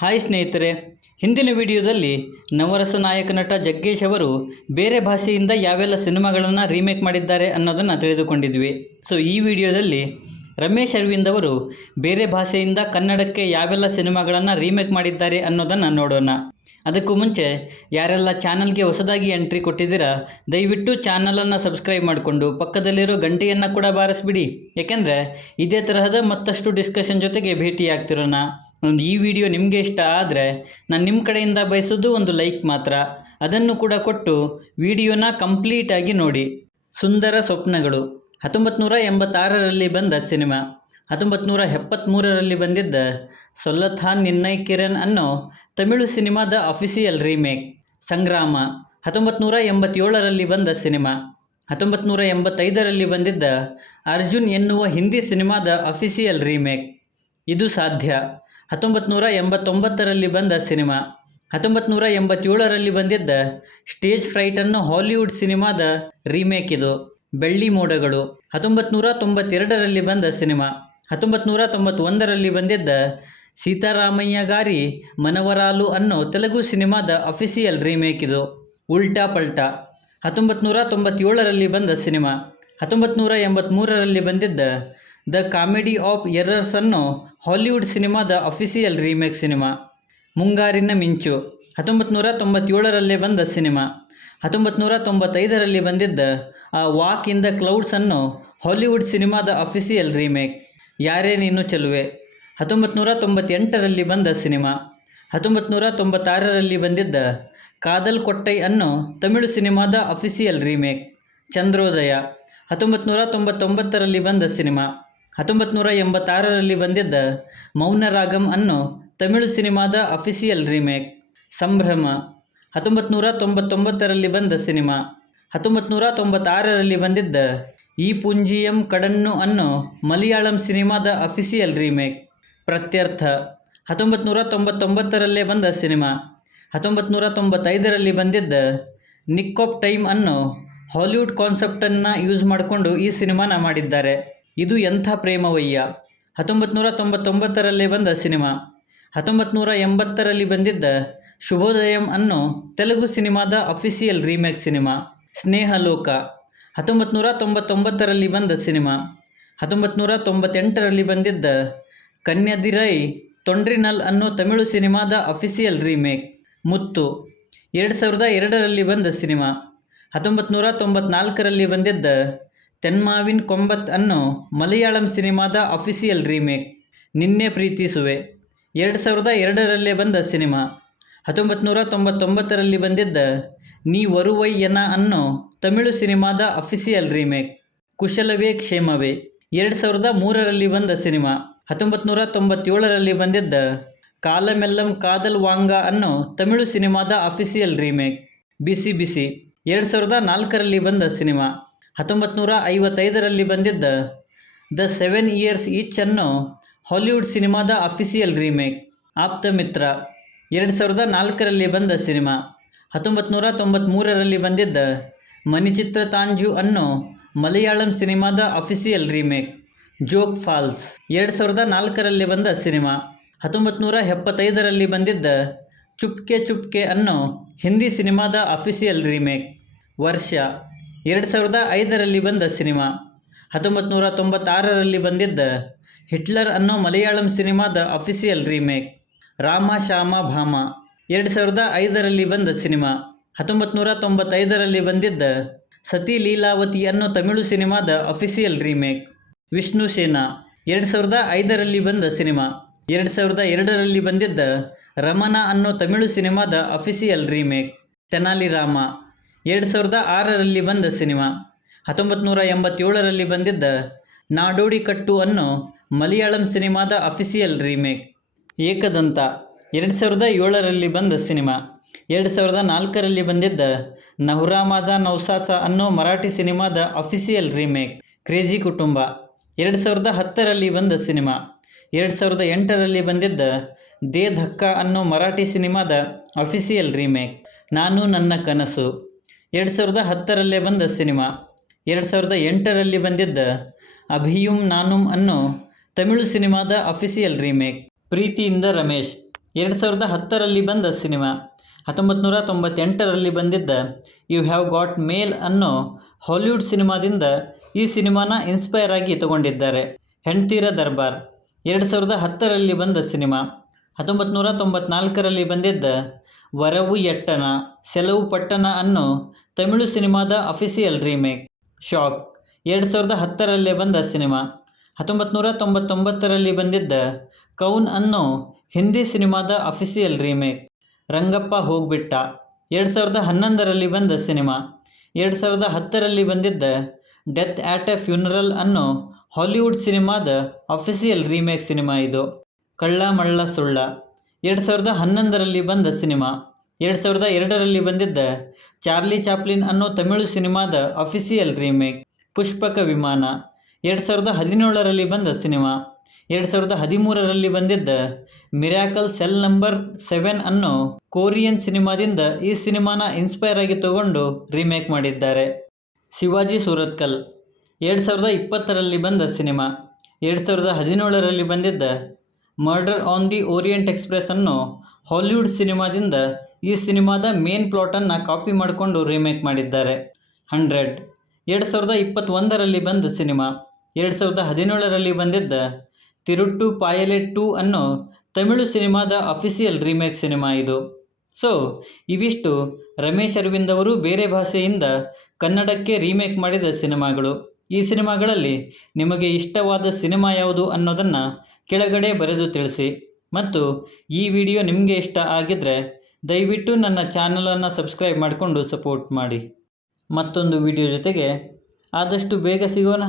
Hi ಸ್ನೇಹಿತರೆ, ಹಿಂದಿನ ವಿಡಿಯೋದಲ್ಲಿ ನವರಸ ನಾಯಕ ನಟ ಜಗ್ಗೇಶ್ ಅವರು ಬೇರೆ ಭಾಷೆಯಿಂದ ಯಾವೆಲ್ಲ ಸಿನಿಮಾಗಳನ್ನು ರೀಮೇಕ್ ಮಾಡಿದ್ದಾರೆ ಅನ್ನೋದನ್ನು ತಿಳಿದುಕೊಂಡಿದ್ವಿ. ಸೊ ಈ ವಿಡಿಯೋದಲ್ಲಿ ರಮೇಶ್ ಅರವಿಂದ್ ಅವರು ಬೇರೆ ಭಾಷೆಯಿಂದ ಕನ್ನಡಕ್ಕೆ ಯಾವೆಲ್ಲ ಸಿನಿಮಾಗಳನ್ನು ರೀಮೇಕ್ ಮಾಡಿದ್ದಾರೆ ಅನ್ನೋದನ್ನು ನೋಡೋಣ. ಅದಕ್ಕೂ ಮುಂಚೆ ಯಾರೆಲ್ಲ ಚಾನಲ್ಗೆ ಹೊಸದಾಗಿ ಎಂಟ್ರಿ ಕೊಟ್ಟಿದ್ದೀರಾ, ದಯವಿಟ್ಟು ಚಾನಲನ್ನು ಸಬ್ಸ್ಕ್ರೈಬ್ ಮಾಡಿಕೊಂಡು ಪಕ್ಕದಲ್ಲಿರೋ ಗಂಟೆಯನ್ನು ಕೂಡ ಬಾರಿಸ್ಬಿಡಿ. ಏಕೆಂದರೆ ಇದೇ ತರಹದ ಮತ್ತಷ್ಟು ಡಿಸ್ಕಷನ್ ಜೊತೆಗೆ ಭೇಟಿಯಾಗ್ತಿರೋಣ. ಈ ವಿಡಿಯೋ ನಿಮಗೆ ಇಷ್ಟ ಆದರೆ ನಾನು ನಿಮ್ಮ ಕಡೆಯಿಂದ ಬಯಸೋದು ಒಂದು ಲೈಕ್ ಮಾತ್ರ. ಅದನ್ನು ಕೂಡ ಕೊಟ್ಟು ವಿಡಿಯೋನ ಕಂಪ್ಲೀಟಾಗಿ ನೋಡಿ. ಸುಂದರ ಸ್ವಪ್ನಗಳು. ಹತ್ತೊಂಬತ್ತು ನೂರ ಎಂಬತ್ತಾರರಲ್ಲಿ ಬಂದ ಸಿನಿಮಾ. ಹತ್ತೊಂಬತ್ತು ನೂರ ಎಪ್ಪತ್ತ್ಮೂರರಲ್ಲಿ ಬಂದಿದ್ದ ಸೊಲ್ಲಥಾನ್ ನಿನ್ನೈ ಕಿರಣ್ ಅನ್ನೋ ತಮಿಳು ಸಿನಿಮಾದ ಅಫಿಸಿಯಲ್ ರೀಮೇಕ್. ಸಂಗ್ರಾಮ. ಹತ್ತೊಂಬತ್ತು ನೂರ ಎಂಬತ್ತೇಳರಲ್ಲಿ ಬಂದ ಸಿನಿಮಾ. ಹತ್ತೊಂಬತ್ತು ನೂರ ಎಂಬತ್ತೈದರಲ್ಲಿ ಬಂದಿದ್ದ ಅರ್ಜುನ್ ಎನ್ನುವ ಹಿಂದಿ ಸಿನಿಮಾದ ಅಫಿಸಿಯಲ್ ರೀಮೇಕ್. ಇದು ಸಾಧ್ಯ. ಹತ್ತೊಂಬತ್ತು ನೂರ ಎಂಬತ್ತೊಂಬತ್ತರಲ್ಲಿ ಬಂದ ಸಿನಿಮಾ. ಹತ್ತೊಂಬತ್ತು ನೂರ ಎಂಬತ್ತೇಳರಲ್ಲಿ ಬಂದಿದ್ದ ಸ್ಟೇಜ್ ಫ್ರೈಟ್ ಅನ್ನೋ ಹಾಲಿವುಡ್ ಸಿನಿಮಾದ ರೀಮೇಕ್ ಇದು. ಬೆಳ್ಳಿ ಮೋಡಗಳು. ಹತ್ತೊಂಬತ್ತು ನೂರ ತೊಂಬತ್ತೆರಡರಲ್ಲಿ ಬಂದ ಸಿನಿಮಾ. ಹತ್ತೊಂಬತ್ತು ನೂರ ತೊಂಬತ್ತೊಂದರಲ್ಲಿ ಬಂದಿದ್ದ ಸೀತಾರಾಮಯ್ಯ ಗಾರಿ ಮನವರಾಲು ಅನ್ನೋ ತೆಲುಗು ಸಿನಿಮಾದ ಅಫಿಸಿಯಲ್ ರೀಮೇಕ್ ಇದು. ಉಲ್ಟಾ ಪಲ್ಟಾ. ಹತ್ತೊಂಬತ್ತು ನೂರ ತೊಂಬತ್ತೇಳರಲ್ಲಿ ಬಂದ ಸಿನಿಮಾ. ಹತ್ತೊಂಬತ್ತು ನೂರ ಎಂಬತ್ತ್ಮೂರರಲ್ಲಿ ಬಂದಿದ್ದ ದ ಕಾಮಿಡಿ ಆಫ್ ಎರರ್ಸ್ ಅನ್ನೋ ಹಾಲಿವುಡ್ ಸಿನಿಮಾದ official remake cinema. Mungarina Minchu. ಹತ್ತೊಂಬತ್ತು ನೂರ ತೊಂಬತ್ತೇಳರಲ್ಲೇ ಬಂದ ಸಿನಿಮಾ. ಹತ್ತೊಂಬತ್ತು ನೂರ ತೊಂಬತ್ತೈದರಲ್ಲಿ ಬಂದಿದ್ದ ಆ ವಾಕ್ ಇನ್ ದ ಕ್ಲೌಡ್ಸ್ ಅನ್ನು ಹಾಲಿವುಡ್ ಸಿನಿಮಾದ ಅಫಿಸಿಯಲ್ ರೀಮೇಕ್. ಯಾರೇ ನೀನು ಚೆಲುವೆ. ಹತ್ತೊಂಬತ್ತು ನೂರ ತೊಂಬತ್ತೆಂಟರಲ್ಲಿ ಬಂದ ಸಿನಿಮಾ. ಹತ್ತೊಂಬತ್ತು ನೂರ ತೊಂಬತ್ತಾರರಲ್ಲಿ ಬಂದಿದ್ದ ಕಾದಲ್ ಕೊಟ್ಟೈ ಅನ್ನೋ ತಮಿಳು ಸಿನಿಮಾದ ಅಫಿಸಿಯಲ್ ರೀಮೇಕ್. ಚಂದ್ರೋದಯ. ಹತ್ತೊಂಬತ್ತು ನೂರ ತೊಂಬತ್ತೊಂಬತ್ತರಲ್ಲಿ ಬಂದ ಸಿನಿಮಾ. ಹತ್ತೊಂಬತ್ತು ನೂರ ಎಂಬತ್ತಾರರಲ್ಲಿ ಬಂದಿದ್ದ ಮೌನರಾಗಂ ಅನ್ನೋ ತಮಿಳು ಸಿನಿಮಾದ ಅಫಿಸಿಯಲ್ ರೀಮೇಕ್, ಸಂಭ್ರಮ. ಹತ್ತೊಂಬತ್ತು ನೂರ ತೊಂಬತ್ತೊಂಬತ್ತರಲ್ಲಿ ಬಂದ ಸಿನಿಮಾ. ಹತ್ತೊಂಬತ್ತು ನೂರ ತೊಂಬತ್ತಾರರಲ್ಲಿ ಬಂದಿದ್ದ ಈ ಪುಂಜಿಯಂ ಕಡನ್ನು ಅನ್ನೋ ಮಲಯಾಳಂ ಸಿನಿಮಾದ ಅಫಿಸಿಯಲ್ ರೀಮೇಕ್. ಪ್ರತ್ಯರ್ಥ. ಹತ್ತೊಂಬತ್ತು ನೂರ ತೊಂಬತ್ತೊಂಬತ್ತರಲ್ಲೇ ಬಂದ ಸಿನಿಮಾ. ಹತ್ತೊಂಬತ್ತು ನೂರ ತೊಂಬತ್ತೈದರಲ್ಲಿ ಬಂದಿದ್ದ ನಿಕ್ಕೊಪ್ ಟೈಮ್ ಅನ್ನೋ ಹಾಲಿವುಡ್ ಕಾನ್ಸೆಪ್ಟನ್ನು ಯೂಸ್ ಮಾಡಿಕೊಂಡು ಈ ಸಿನಿಮಾನ ಮಾಡಿದ್ದಾರೆ. ಇದು ಎಂಥ ಪ್ರೇಮವಯ್ಯ? ಹತ್ತೊಂಬತ್ತು ನೂರ ತೊಂಬತ್ತೊಂಬತ್ತರಲ್ಲೇ ಬಂದ ಸಿನಿಮಾ. ಹತ್ತೊಂಬತ್ತು ನೂರ ಎಂಬತ್ತರಲ್ಲಿ ಬಂದಿದ್ದ ಶುಭೋದಯಂ ಅನ್ನೋ ತೆಲುಗು ಸಿನಿಮಾದ ಅಫಿಷಿಯಲ್ ರೀಮೇಕ್ ಸಿನಿಮಾ ಸ್ನೇಹಲೋಕ ಹತ್ತೊಂಬತ್ತು ನೂರ ತೊಂಬತ್ತೊಂಬತ್ತರಲ್ಲಿ ಬಂದ ಸಿನಿಮಾ. ಹತ್ತೊಂಬತ್ತು ನೂರ ತೊಂಬತ್ತೆಂಟರಲ್ಲಿ ಬಂದಿದ್ದ ಕನ್ಯದಿರೈ, ತೊಂಡ್ರಿನಲ್ ಅನ್ನೋ ತಮಿಳು ಸಿನಿಮಾದ ಅಫಿಷಿಯಲ್ ರೀಮೇಕ್. ಮುತ್ತು. ಎರಡು ಸಾವಿರದ ಎರಡರಲ್ಲಿ ಬಂದ ಸಿನಿಮಾ. ಹತ್ತೊಂಬತ್ತು ನೂರ ತೊಂಬತ್ನಾಲ್ಕರಲ್ಲಿ ಬಂದಿದ್ದ ತೆನ್ಮಾವಿನ್ ಕೊಂಬತ್ ಅನ್ನು ಮಲಯಾಳಂ ಸಿನಿಮಾದ ಅಫಿಸಿಯಲ್ ರೀಮೇಕ್, ನಿನ್ನೆ ಪ್ರೀತಿಸುವೆ. ಎರಡು ಸಾವಿರದ ಎರಡರಲ್ಲೇ ಬಂದ ಸಿನಿಮಾ. ಹತ್ತೊಂಬತ್ತು ನೂರ ತೊಂಬತ್ತೊಂಬತ್ತರಲ್ಲಿ ಬಂದಿದ್ದ ನೀ ವರುವಯ್ಯನ ಅನ್ನೋ ತಮಿಳು ಸಿನಿಮಾದ ಅಫಿಸಿಯಲ್ ರೀಮೇಕ್. ಕುಶಲವೇ ಕ್ಷೇಮವೇ. ಎರಡು ಸಾವಿರದ ಮೂರರಲ್ಲಿ ಬಂದ ಸಿನಿಮಾ. ಹತ್ತೊಂಬತ್ತು ನೂರ ತೊಂಬತ್ತೇಳರಲ್ಲಿ ಬಂದಿದ್ದ ಕಾಲಮೆಲ್ಲಂ ಕಾದಲ್ ವಾಂಗ ಅನ್ನೋ ತಮಿಳು ಸಿನಿಮಾದ ಅಫಿಸಿಯಲ್ ರೀಮೇಕ್. ಬಿಸಿ ಬಿಸಿ. ಎರಡು ಸಾವಿರದ ನಾಲ್ಕರಲ್ಲಿ ಬಂದ ಸಿನಿಮಾ. ಹತ್ತೊಂಬತ್ತು ನೂರ ಐವತ್ತೈದರಲ್ಲಿ ಬಂದಿದ್ದ ದ ಸೆವೆನ್ ಇಯರ್ಸ್ ಈಚ್ ಅನ್ನು ಹಾಲಿವುಡ್ ಸಿನಿಮಾದ ಅಫಿಸಿಯಲ್ ರೀಮೇಕ್. ಆಪ್ತ ಮಿತ್ರ. ಎರಡು ಸಾವಿರದ ನಾಲ್ಕರಲ್ಲಿ ಬಂದ ಸಿನಿಮಾ. ಹತ್ತೊಂಬತ್ತು ನೂರ ತೊಂಬತ್ತ್ಮೂರರಲ್ಲಿ ಬಂದಿದ್ದ ಮಣಿಚಿತ್ರ ತಾಂಜು ಅನ್ನು ಮಲಯಾಳಂ ಸಿನಿಮಾದ ಅಫಿಸಿಯಲ್ ರೀಮೇಕ್. Joke falls. ಎರಡು ಸಾವಿರದ ನಾಲ್ಕರಲ್ಲಿ ಬಂದ ಸಿನಿಮಾ. ಹತ್ತೊಂಬತ್ತು ನೂರ ಎಪ್ಪತ್ತೈದರಲ್ಲಿ ಬಂದಿದ್ದ ಚುಪ್ಕೆ ಚುಪ್ಕೆ ಅನ್ನು ಹಿಂದಿ ಸಿನಿಮಾದ ಅಫಿಸಿಯಲ್ ರೀಮೇಕ್. ವರ್ಷ. ಎರಡು ಸಾವಿರದ ಐದರಲ್ಲಿ ಬಂದ ಸಿನಿಮಾ. ಹತ್ತೊಂಬತ್ತು ನೂರ ತೊಂಬತ್ತಾರರಲ್ಲಿ ಬಂದಿದ್ದ ಹಿಟ್ಲರ್ ಅನ್ನೋ ಮಲಯಾಳಂ ಸಿನಿಮಾದ ಅಫಿಸಿಯಲ್ ರೀಮೇಕ್. ರಾಮ, ಶ್ಯಾಮ, ಭಾಮ. ಎರಡು ಸಾವಿರದ ಐದರಲ್ಲಿ ಬಂದ ಸಿನಿಮಾ. ಹತ್ತೊಂಬತ್ತು ನೂರ ತೊಂಬತ್ತೈದರಲ್ಲಿ ಬಂದಿದ್ದ ಸತಿ ಲೀಲಾವತಿ ಅನ್ನೋ ತಮಿಳು ಸಿನಿಮಾದ ಅಫಿಸಿಯಲ್ ರೀಮೇಕ್. ವಿಷ್ಣು ಸೇನಾ. ಎರಡು ಸಾವಿರದ ಐದರಲ್ಲಿ ಬಂದ ಸಿನಿಮಾ. ಎರಡು ಸಾವಿರದ ಎರಡರಲ್ಲಿ ಬಂದಿದ್ದ ರಮಣ ಅನ್ನೋ ತಮಿಳು ಸಿನಿಮಾದ ಅಫಿಸಿಯಲ್ ರೀಮೇಕ್. ತೆನಾಲಿ ರಾಮ. ಎರಡು ಸಾವಿರದ ಆರರಲ್ಲಿ ಬಂದ ಸಿನಿಮಾ. ಹತ್ತೊಂಬತ್ತು ನೂರ ಎಂಬತ್ತೇಳರಲ್ಲಿ ಬಂದಿದ್ದ ನಾಡೋಡಿ ಕಟ್ಟು ಅನ್ನೋ ಮಲಯಾಳಂ ಸಿನಿಮಾದ ಅಫಿಸಿಯಲ್ ರೀಮೇಕ್. ಏಕದಂತ ಎರಡು ಸಾವಿರದ ಏಳರಲ್ಲಿ ಬಂದ ಸಿನಿಮಾ. ಎರಡು ಸಾವಿರದ ನಾಲ್ಕರಲ್ಲಿ ಬಂದಿದ್ದ ನಹುರಾಮಾಜ ನೌಸಾಚ ಅನ್ನೋ ಮರಾಠಿ ಸಿನಿಮಾದ ಅಫಿಸಿಯಲ್ ರೀಮೇಕ್. ಕ್ರೇಜಿ ಕುಟುಂಬ. ಎರಡು ಸಾವಿರದ ಹತ್ತರಲ್ಲಿ ಬಂದ ಸಿನಿಮಾ. ಎರಡು ಸಾವಿರದ ಎಂಟರಲ್ಲಿ ಬಂದಿದ್ದ ದೇ ಧಕ್ಕ ಅನ್ನೋ ಮರಾಠಿ ಸಿನಿಮಾದ ಅಫಿಸಿಯಲ್ ರೀಮೇಕ್. ನಾನು ನನ್ನ ಕನಸು. ಎರಡು ಸಾವಿರದ ಹತ್ತರಲ್ಲೇ ಬಂದ ಸಿನಿಮಾ. ಎರಡು ಸಾವಿರದ ಎಂಟರಲ್ಲಿ ಬಂದಿದ್ದ ಅಭಿಯುಂ ನಾನುಂ ಅನ್ನೋ ತಮಿಳು ಸಿನಿಮಾದ ಅಫಿಸಿಯಲ್ ರೀಮೇಕ್. ಪ್ರೀತಿಯಿಂದ ರಮೇಶ್. ಎರಡು ಸಾವಿರದ ಹತ್ತರಲ್ಲಿ ಬಂದ ಸಿನಿಮಾ. ಹತ್ತೊಂಬತ್ತು ನೂರ ತೊಂಬತ್ತೆಂಟರಲ್ಲಿ ಬಂದಿದ್ದ ಯು ಹ್ಯಾವ್ ಗಾಟ್ ಮೇಲ್ ಅನ್ನೋ ಹಾಲಿವುಡ್ ಸಿನಿಮಾದಿಂದ ಈ ಸಿನಿಮಾನ ಇನ್ಸ್ಪೈರ್ ಆಗಿ ತಗೊಂಡಿದ್ದಾರೆ. ಹೆಣ್ತೀರ ದರ್ಬಾರ್. ಎರಡು ಸಾವಿರದ ಹತ್ತರಲ್ಲಿ ಬಂದ ಸಿನಿಮಾ. ಹತ್ತೊಂಬತ್ತು ನೂರ ತೊಂಬತ್ನಾಲ್ಕರಲ್ಲಿ ಬಂದಿದ್ದ ವರವು ಎಟ್ಟನ, ಸೆಲವು ಪಟ್ಟಣ ಅನ್ನೋ ತಮಿಳು ಸಿನಿಮಾದ ಅಫಿಸಿಯಲ್ ರೀಮೇಕ್. ಶಾಕ್. ಎರಡು ಸಾವಿರದ ಹತ್ತರಲ್ಲೇ ಬಂದ ಸಿನಿಮಾ. ಹತ್ತೊಂಬತ್ತು ನೂರ ತೊಂಬತ್ತೊಂಬತ್ತರಲ್ಲಿ ಬಂದಿದ್ದ ಕೌನ್ ಅನ್ನೋ ಹಿಂದಿ ಸಿನಿಮಾದ ಅಫಿಸಿಯಲ್ ರೀಮೇಕ್. ರಂಗಪ್ಪ ಹೋಗ್ಬಿಟ್ಟ. ಎರಡು ಸಾವಿರದ ಹನ್ನೊಂದರಲ್ಲಿ ಬಂದ ಸಿನಿಮಾ. ಎರಡು ಸಾವಿರದ ಹತ್ತರಲ್ಲಿ ಬಂದಿದ್ದ ಡೆತ್ ಆ್ಯಟ್ ಎ ಫ್ಯೂನರಲ್ ಅನ್ನೋ ಹಾಲಿವುಡ್ ಸಿನಿಮಾದ ಅಫಿಸಿಯಲ್ ರೀಮೇಕ್ ಸಿನಿಮಾ ಇದು. ಕಳ್ಳ ಮಳ್ಳ ಸುಳ್ಳ. ಎರಡು ಸಾವಿರದ ಹನ್ನೊಂದರಲ್ಲಿ ಬಂದ ಸಿನಿಮಾ, ಎರಡು ಸಾವಿರದ ಎರಡರಲ್ಲಿ ಬಂದಿದ್ದ ಚಾರ್ಲಿ ಚಾಪ್ಲಿನ್ ಅನ್ನೋ ತಮಿಳು ಸಿನಿಮಾದ ಅಫಿಸಿಯಲ್ ರೀಮೇಕ್, ಪುಷ್ಪಕ ವಿಮಾನ, ಎರಡು ಸಾವಿರದ ಹದಿನೇಳರಲ್ಲಿ ಬಂದ ಸಿನಿಮಾ, ಎರಡು ಸಾವಿರದ ಹದಿಮೂರರಲ್ಲಿ ಬಂದಿದ್ದ ಮಿರಾಕಲ್ ಸೆಲ್ ನಂಬರ್ ಸೆವೆನ್ ಅನ್ನೋ ಕೋರಿಯನ್ ಸಿನಿಮಾದಿಂದ ಈ ಸಿನಿಮಾನ ಇನ್ಸ್ಪೈರ್ ಆಗಿ ತಗೊಂಡು ರೀಮೇಕ್ ಮಾಡಿದ್ದಾರೆ. ಶಿವಾಜಿ ಸೂರತ್ಕಲ್, ಎರಡು ಸಾವಿರದ ಇಪ್ಪತ್ತರಲ್ಲಿ ಬಂದ ಸಿನಿಮಾ, ಎರಡು ಸಾವಿರದ ಹದಿನೇಳರಲ್ಲಿ ಬಂದಿದ್ದ murder on the orient express ಅನ್ನೋ ಹಾಲಿವುಡ್ ಸಿನಿಮಾದಿಂದ ಈ ಸಿನಿಮಾದ ಮೇನ್ ಪ್ಲಾಟನ್ನು ಕಾಪಿ ಮಾಡಿಕೊಂಡು ರೀಮೇಕ್ ಮಾಡಿದ್ದಾರೆ. ಹಂಡ್ರೆಡ್. ಎರಡು ಸಾವಿರದ ಇಪ್ಪತ್ತೊಂದರಲ್ಲಿ ಬಂದ ಸಿನಿಮಾ ಎರಡು ಸಾವಿರದ ಹದಿನೇಳರಲ್ಲಿ ಬಂದಿದ್ದ ತಿರುಟ್ಟು ಪಾಯಲೆ ಟೂ ಅನ್ನೋ ತಮಿಳು ಸಿನಿಮಾದ ಅಫಿಷಿಯಲ್ ರೀಮೇಕ್ ಸಿನಿಮಾ ಇದು. ಸೊ ಇವಿಷ್ಟು ರಮೇಶ್ ಅರವಿಂದ್ ಅವರು ಬೇರೆ ಭಾಷೆಯಿಂದ ಕನ್ನಡಕ್ಕೆ ರೀಮೇಕ್ ಮಾಡಿದ ಸಿನಿಮಾಗಳು ಈ ಸಿನಿಮಾಗಳಲ್ಲಿ ನಿಮಗೆ ಇಷ್ಟವಾದ ಸಿನಿಮಾ ಯಾವುದು ಅನ್ನೋದನ್ನು ಕೆಳಗಡೆ ಬರೆದು ತಿಳಿಸಿ ಮತ್ತು ಈ ವಿಡಿಯೋ ನಿಮಗೆ ಇಷ್ಟ ಆಗಿದ್ದರೆ ದಯವಿಟ್ಟು ನನ್ನ ಚಾನಲನ್ನು ಸಬ್ಸ್ಕ್ರೈಬ್ ಮಾಡಿಕೊಂಡು ಸಪೋರ್ಟ್ ಮಾಡಿ. ಮತ್ತೊಂದು ವಿಡಿಯೋ ಜೊತೆಗೆ ಆದಷ್ಟು ಬೇಗ ಸಿಗೋಣ.